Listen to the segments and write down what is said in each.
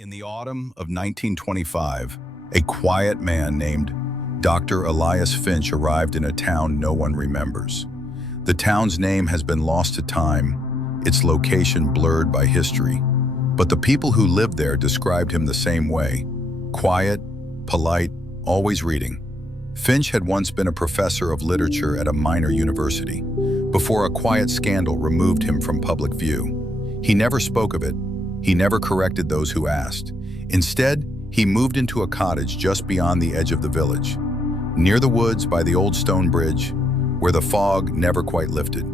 In the autumn of 1925, a quiet man named Dr. Elias Finch arrived in a town no one remembers. The town's name has been lost to time, its location blurred by history. But the people who lived there described him the same way: quiet, polite, always reading. Finch had once been a professor of literature at a minor university, before a quiet scandal removed him from public view. He never spoke of it. He never corrected those who asked. Instead, he moved into a cottage just beyond the edge of the village, near the woods by the old stone bridge, where the fog never quite lifted.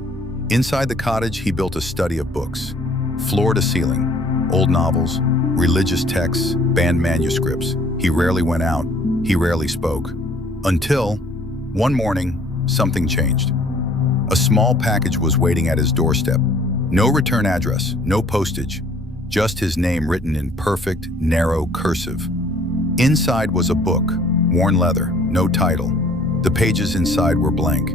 Inside the cottage, he built a study of books, floor to ceiling, old novels, religious texts, banned manuscripts. He rarely went out, he rarely spoke. Until, one morning, something changed. A small package was waiting at his doorstep. No return address, no postage, just his name written in perfect, narrow cursive. Inside was a book, worn leather, no title. The pages inside were blank.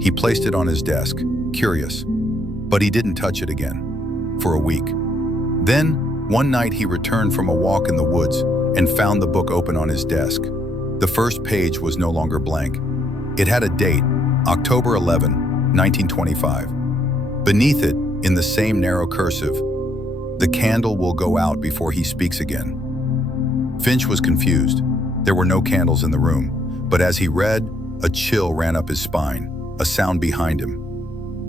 He placed it on his desk, curious, but he didn't touch it again, for a week. Then, one night he returned from a walk in the woods and found the book open on his desk. The first page was no longer blank. It had a date, October 11, 1925. Beneath it, in the same narrow cursive, "The candle will go out before he speaks again." Finch was confused. There were no candles in the room, but as he read, a chill ran up his spine, a sound behind him.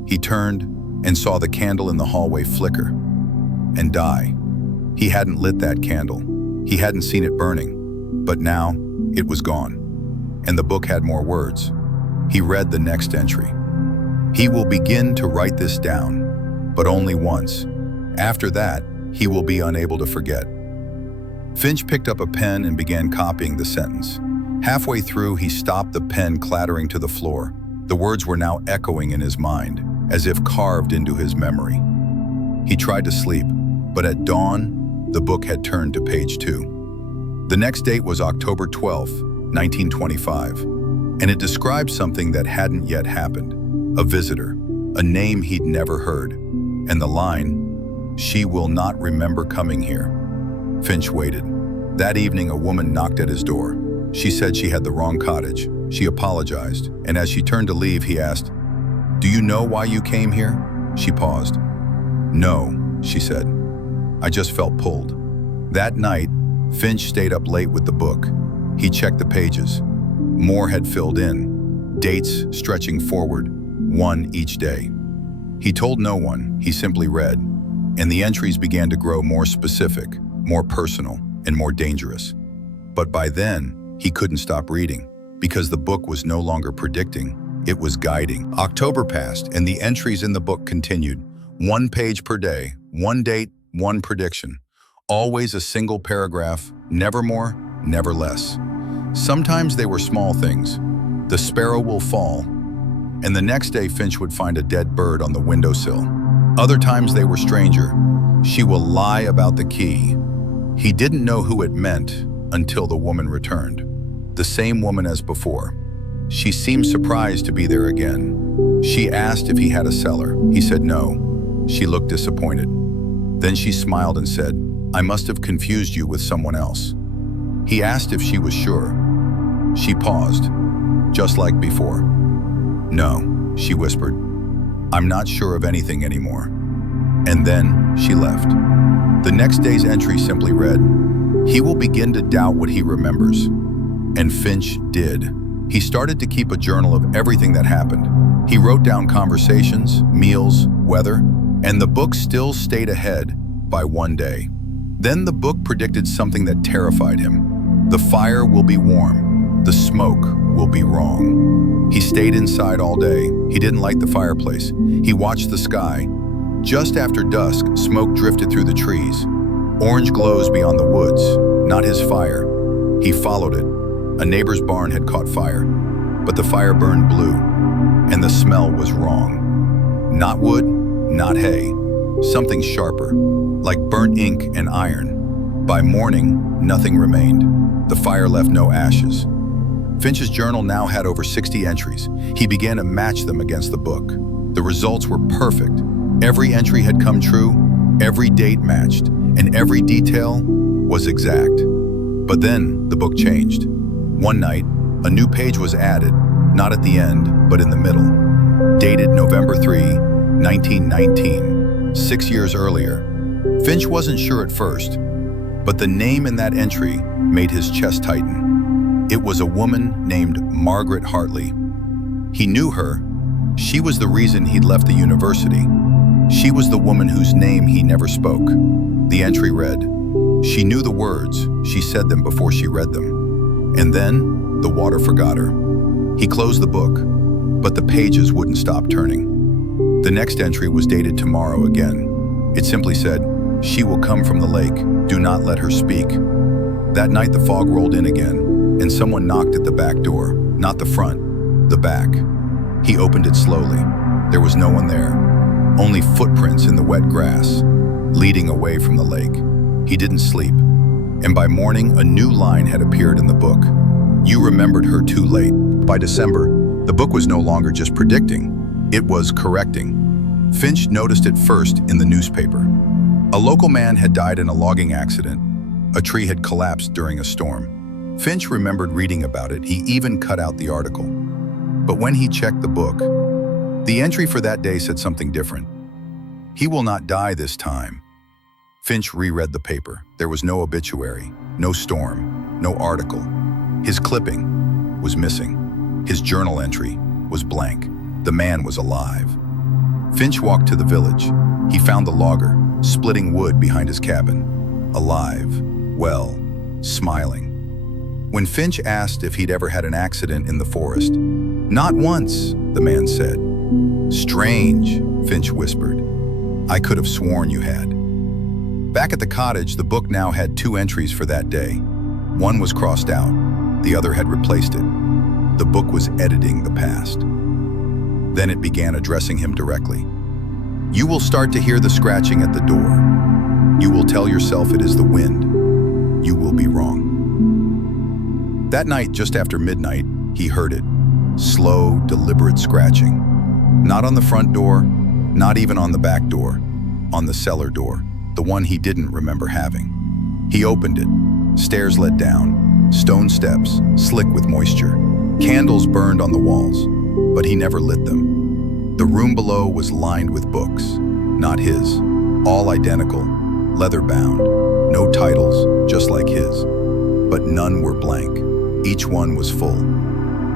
He turned and saw the candle in the hallway flicker and die. He hadn't lit that candle. He hadn't seen it burning, but now it was gone. And the book had more words. He read the next entry. "He will begin to write this down, but only once. After that, he will be unable to forget." Finch picked up a pen and began copying the sentence. Halfway through, he stopped, the pen clattering to the floor. The words were now echoing in his mind, as if carved into his memory. He tried to sleep, but at dawn, the book had turned to page 2. The next date was October 12th, 1925, and it described something that hadn't yet happened. A visitor, a name he'd never heard, and the line, "She will not remember coming here." Finch waited. That evening, a woman knocked at his door. She said she had the wrong cottage. She apologized, and as she turned to leave, he asked, "Do you know why you came here?" She paused. "No," she said. "I just felt pulled." That night, Finch stayed up late with the book. He checked the pages. More had filled in, dates stretching forward, one each day. He told no one, he simply read, and the entries began to grow more specific, more personal, and more dangerous. But by then, he couldn't stop reading, because the book was no longer predicting, it was guiding. October passed, and the entries in the book continued. One page per day, one date, one prediction. Always a single paragraph, never more, never less. Sometimes they were small things. The sparrow will fall, and the next day Finch would find a dead bird on the windowsill. Other times they were stranger. She will lie about the key. He didn't know who it meant until the woman returned. The same woman as before. She seemed surprised to be there again. She asked if he had a cellar. He said no. She looked disappointed. Then she smiled and said, "I must have confused you with someone else." He asked if she was sure. She paused, just like before. "No," she whispered. "I'm not sure of anything anymore." And then she left. The next day's entry simply read, "He will begin to doubt what he remembers." And Finch did. He started to keep a journal of everything that happened. He wrote down conversations, meals, weather, and the book still stayed ahead by one day. Then the book predicted something that terrified him. The fire will be warm. The smoke will be wrong. He stayed inside all day. He didn't light the fireplace. He watched the sky. Just after dusk, smoke drifted through the trees. Orange glows beyond the woods, not his fire. He followed it. A neighbor's barn had caught fire, but the fire burned blue, and the smell was wrong. Not wood, not hay, something sharper, like burnt ink and iron. By morning, nothing remained. The fire left no ashes. Finch's journal now had over 60 entries. He began to match them against the book. The results were perfect. Every entry had come true, every date matched, and every detail, was exact. But then the book changed. One night, a new page was added, not at the end, but in the middle. Dated November 3, 1919, 6 years earlier. Finch wasn't sure at first, but the name in that entry made his chest tighten. It was a woman named Margaret Hartley. He knew her. She was the reason he'd left the university. She was the woman whose name he never spoke. The entry read, "She knew the words, she said them before she read them." And then, the water forgot her. He closed the book, but the pages wouldn't stop turning. The next entry was dated tomorrow again. It simply said, "She will come from the lake, do not let her speak." That night the fog rolled in again, and someone knocked at the back door, not the front, the back. He opened it slowly. There was no one there, only footprints in the wet grass, leading away from the lake. He didn't sleep, and by morning a new line had appeared in the book. You remembered her too late. By December, the book was no longer just predicting, it was correcting. Finch noticed it first in the newspaper. A local man had died in a logging accident. A tree had collapsed during a storm. Finch remembered reading about it. He even cut out the article. But when he checked the book, the entry for that day said something different. "He will not die this time." Finch reread the paper. There was no obituary, no storm, no article. His clipping was missing. His journal entry was blank. The man was alive. Finch walked to the village. He found the logger, splitting wood behind his cabin. Alive, well, smiling. When Finch asked if he'd ever had an accident in the forest, "Not once," the man said. "Strange," Finch whispered. "I could have sworn you had." Back at the cottage, the book now had 2 entries for that day. One was crossed out, the other had replaced it. The book was editing the past. Then it began addressing him directly. "You will start to hear the scratching at the door. You will tell yourself it is the wind. You will be wrong." That night, just after midnight, he heard it. Slow, deliberate scratching. Not on the front door, not even on the back door. On the cellar door, the one he didn't remember having. He opened it. Stairs led down. Stone steps, slick with moisture. Candles burned on the walls, but he never lit them. The room below was lined with books, not his. All identical, leather-bound. No titles, just like his. But none were blank. Each one was full.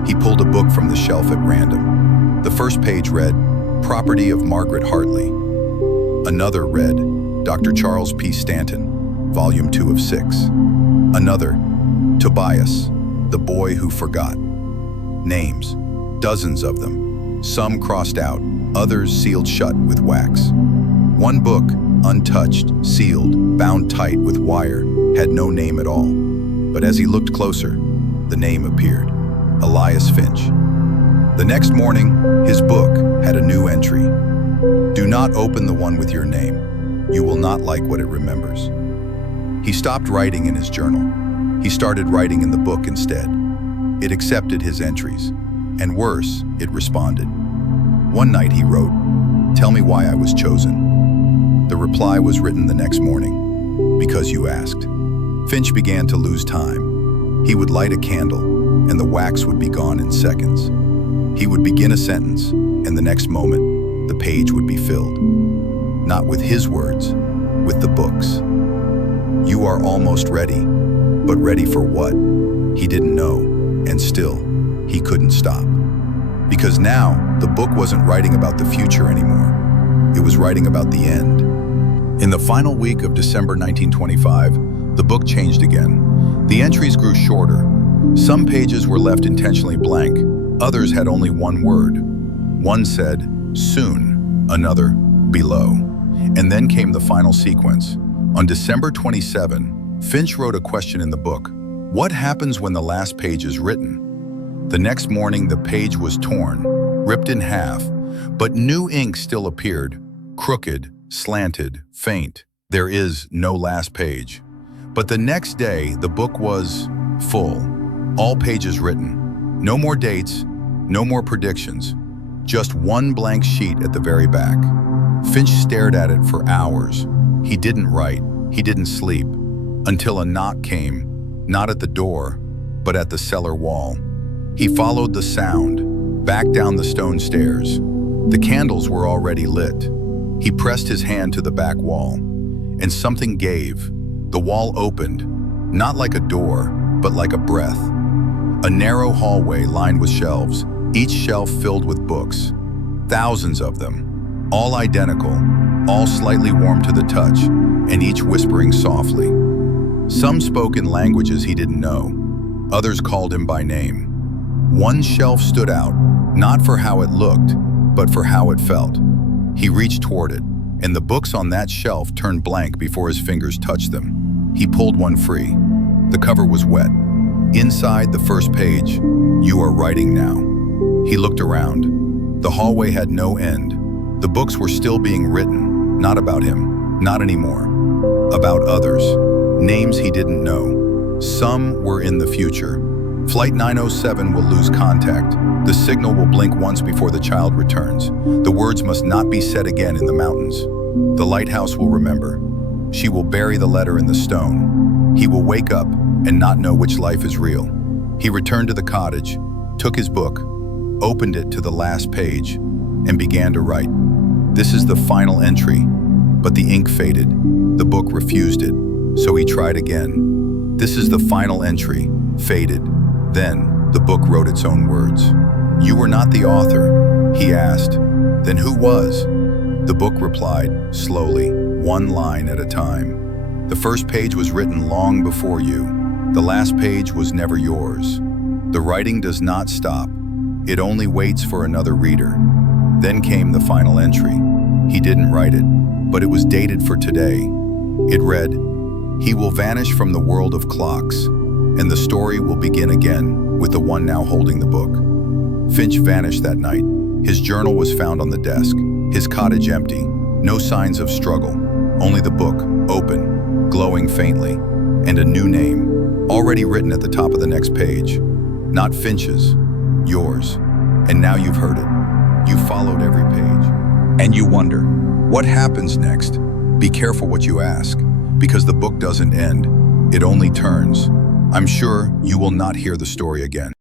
He pulled a book from the shelf at random. The first page read, "Property of Margaret Hartley." Another read, "Dr. Charles P. Stanton, Volume 2 of 6. Another, "Tobias, the boy who forgot." Names, dozens of them. Some crossed out, others sealed shut with wax. One book, untouched, sealed, bound tight with wire, had no name at all. But as he looked closer, the name appeared, Elias Finch. The next morning, his book had a new entry. "Do not open the one with your name. You will not like what it remembers." He stopped writing in his journal. He started writing in the book instead. It accepted his entries. And worse, it responded. One night he wrote, "Tell me why I was chosen." The reply was written the next morning, "Because you asked." Finch began to lose time. He would light a candle, and the wax would be gone in seconds. He would begin a sentence, and the next moment, the page would be filled. Not with his words, with the book's. "You are almost ready." But ready for what? He didn't know, and still, he couldn't stop. Because now, the book wasn't writing about the future anymore. It was writing about the end. In the final week of December 1925, the book changed again. The entries grew shorter. Some pages were left intentionally blank. Others had only one word. One said, "Soon," another, "Below." And then came the final sequence. On December 27, Finch wrote a question in the book. What happens when the last page is written? The next morning, the page was torn, ripped in half, but new ink still appeared, crooked, slanted, faint. There is no last page. But the next day, the book was full, all pages written. No more dates, no more predictions, just one blank sheet at the very back. Finch stared at it for hours. He didn't write, he didn't sleep. until a knock came, not at the door, but at the cellar wall. He followed the sound, back down the stone stairs. The candles were already lit. He pressed his hand to the back wall, and something gave. The wall opened, not like a door, but like a breath. A narrow hallway lined with shelves, each shelf filled with books. Thousands of them, all identical, all slightly warm to the touch, and each whispering softly. Some spoke in languages he didn't know. Others called him by name. One shelf stood out, not for how it looked, but for how it felt. He reached toward it, and the books on that shelf turned blank before his fingers touched them. He pulled one free. The cover was wet. Inside the first page, "You are writing now." He looked around. The hallway had no end. The books were still being written, not about him, not anymore. About others, names he didn't know. Some were in the future. Flight 907 will lose contact. The signal will blink once before the child returns. The words must not be said again in the mountains. The lighthouse will remember. She will bury the letter in the stone. He will wake up and not know which life is real. He returned to the cottage, took his book, opened it to the last page, and began to write. This is the final entry, but the ink faded. The book refused it, so he tried again. This is the final entry, faded. Then, the book wrote its own words. "You were not the author," he asked. "Then who was?" The book replied, slowly, one line at a time. "The first page was written long before you. The last page was never yours. The writing does not stop. It only waits for another reader." Then came the final entry. He didn't write it, but it was dated for today. It read, "He will vanish from the world of clocks, and the story will begin again with the one now holding the book." Finch vanished that night. His journal was found on the desk, his cottage empty, no signs of struggle, only the book, open, glowing faintly, and a new name, already written at the top of the next page. Not Finch's, yours. And now you've heard it. You followed every page. And you wonder, what happens next? Be careful what you ask, because the book doesn't end. It only turns. I'm sure you will not hear the story again.